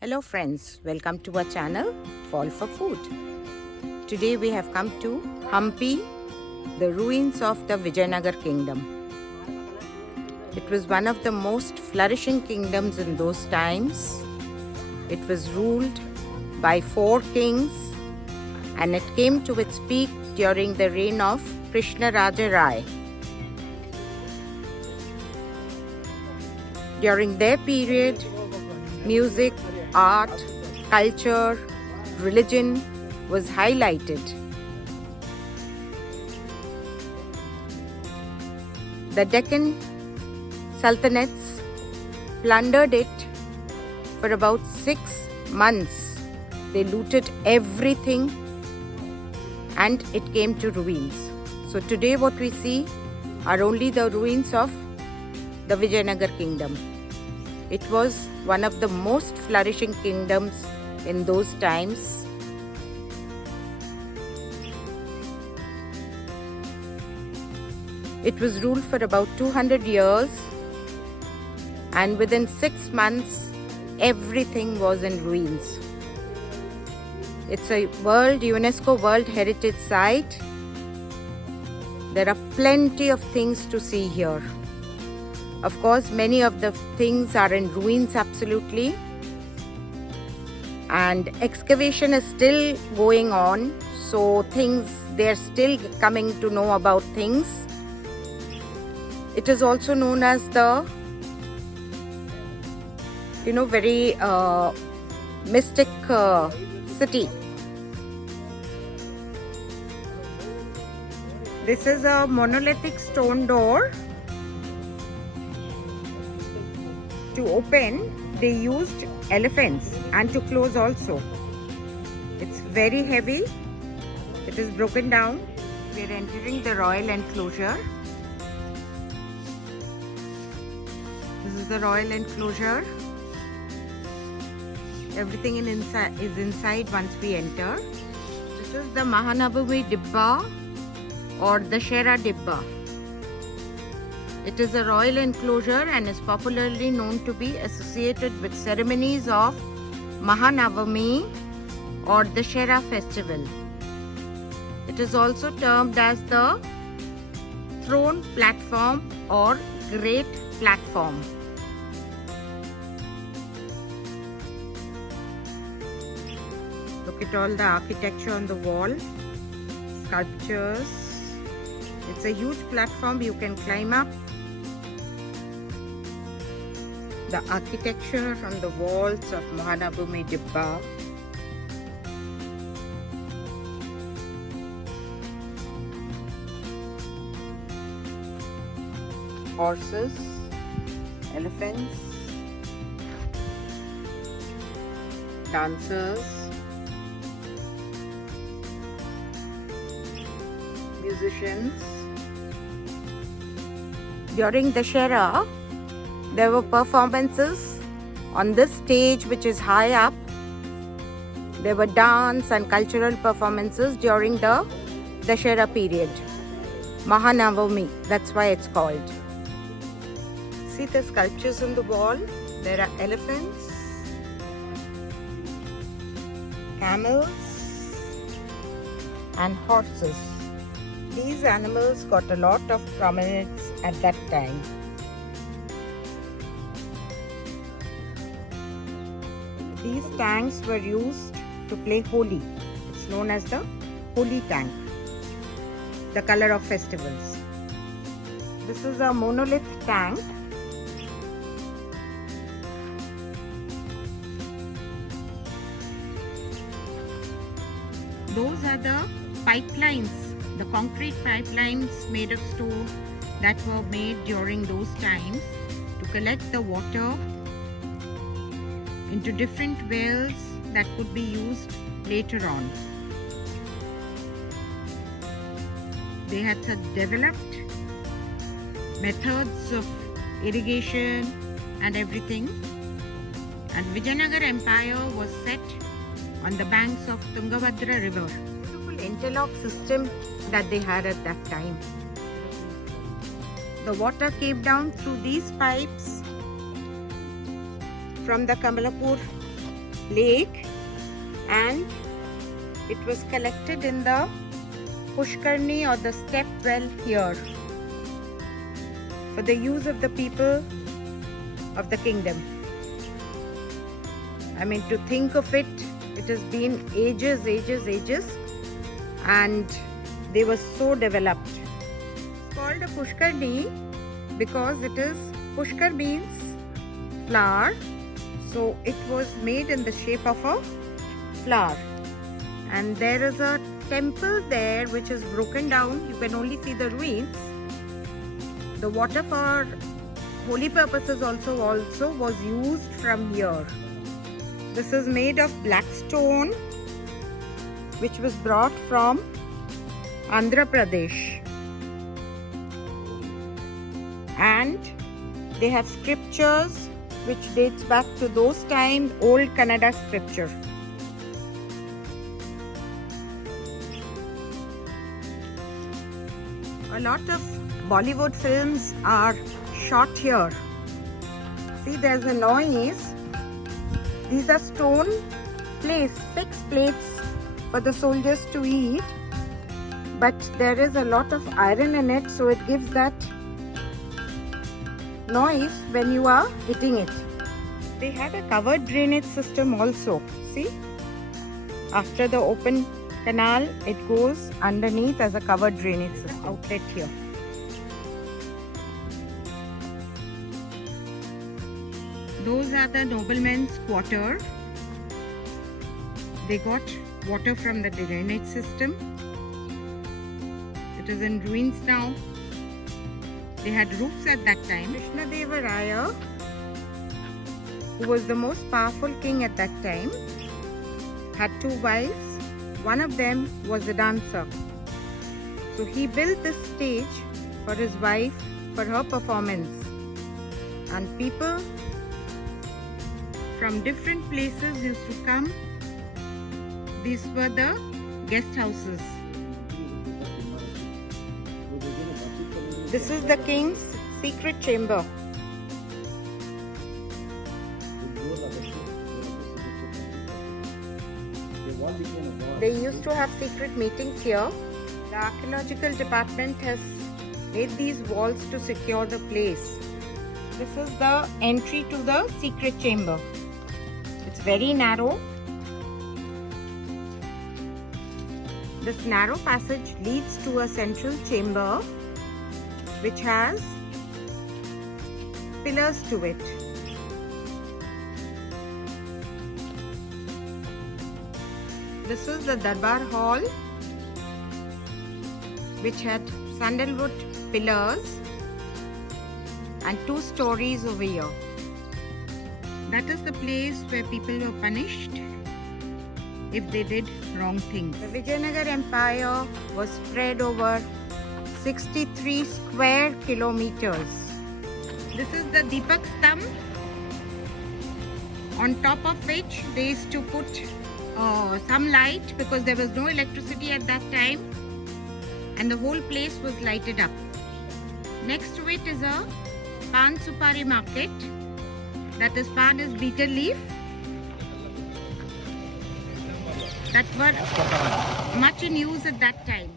Hello friends, welcome to our channel Fall for Food. Today we have come to Hampi, the ruins of the Vijaynagara kingdom. It was one of the most flourishing kingdoms in those times. It was ruled by 4 kings and it came to its peak during the reign of Krishna Raja Rai. During their period, music, art, culture, religion was highlighted. The Deccan Sultanates plundered it for about 6 months. They looted everything and it came to ruins. So today what we see are only the ruins of the Vijaynagara kingdom. It was one of the most flourishing kingdoms in those times. It was ruled for about 200 years and within 6 months everything was in ruins. It's a UNESCO World Heritage Site. There are plenty of things to see here. Of course, many of the things are in ruins absolutely, and excavation is still going on, so they're still coming to know about things. It is also known as the very mystic city. This is a monolithic stone door. To open, they used elephants, and to close also. It's very heavy. It is broken down. We are entering the royal enclosure. This is the royal enclosure. Everything is inside once we enter. This is the Mahanavami Dibba or the Shera Dibba. It is a royal enclosure and is popularly known to be associated with ceremonies of Mahanavami or the Shera festival. It is also termed as the throne platform or great platform. Look at all the architecture on the wall, sculptures. It's a huge platform you can climb up. The architecture on the walls of Mahanavami Dibba. Horses, elephants, dancers, musicians. During the Shera, there were performances on this stage which is high up. There were dance and cultural performances during the Dashera period. Mahanavami, that's why it's called. See the sculptures on the wall? There are elephants, camels and horses. These animals got a lot of prominence at that time. These tanks were used to play Holi. It's known as the Holi tank, the color of festivals. This is a monolith tank. Those are the pipelines, the concrete pipelines made of stone that were made during those times to collect the water into different wells that could be used later on. They had developed methods of irrigation and everything, and Vijayanagara Empire was set on the banks of Tungabhadra river. Beautiful interlock system that they had at that time. The water came down through these pipes from the Kamalapur lake, and it was collected in the Pushkarni or the step well here for the use of the people of the kingdom. I mean, to think of it, it has been ages, and they were so developed. It's called a Pushkarni because it is, Pushkar means flower, so it was made in the shape of a flower. And there is a temple there which is broken down. You can only see the ruins. The water for holy purposes also was used from here. This is made of black stone which was brought from Andhra Pradesh, and they have scriptures which dates back to those times, old Kannada scripture. A lot of Bollywood films are shot here. See, there's a noise. These are stone plates, fixed plates for the soldiers to eat, but there is a lot of iron in it, so it gives that noise when you are eating it. They had a covered drainage system also. See, after the open canal, it goes underneath as a covered drainage system. Outlet here. Those are the noblemen's quarter. They got water from the drainage system. It is in ruins now. They had roofs at that time. Krishnadevaraya, who was the most powerful king at that time, had two wives. One of them was a dancer. So he built this stage for his wife for her performance. And people from different places used to come. These were the guest houses. This is the king's secret chamber. They used to have secret meetings here. The archaeological department has made these walls to secure the place. This is the entry to the secret chamber. It's very narrow. This narrow passage leads to a central chamber which has pillars to it. This is the Darbar Hall, which had sandalwood pillars and 2 stories over here. That is the place where people were punished if they did wrong things. The Vijaynagara Empire was spread over 63 square kilometers. This is the Deepak Stamp, on top of which they used to put some light because there was no electricity at that time, and the whole place was lighted up. Next to it is a Pan Supari market. That is, pan is betel leaf that were much in use at that time.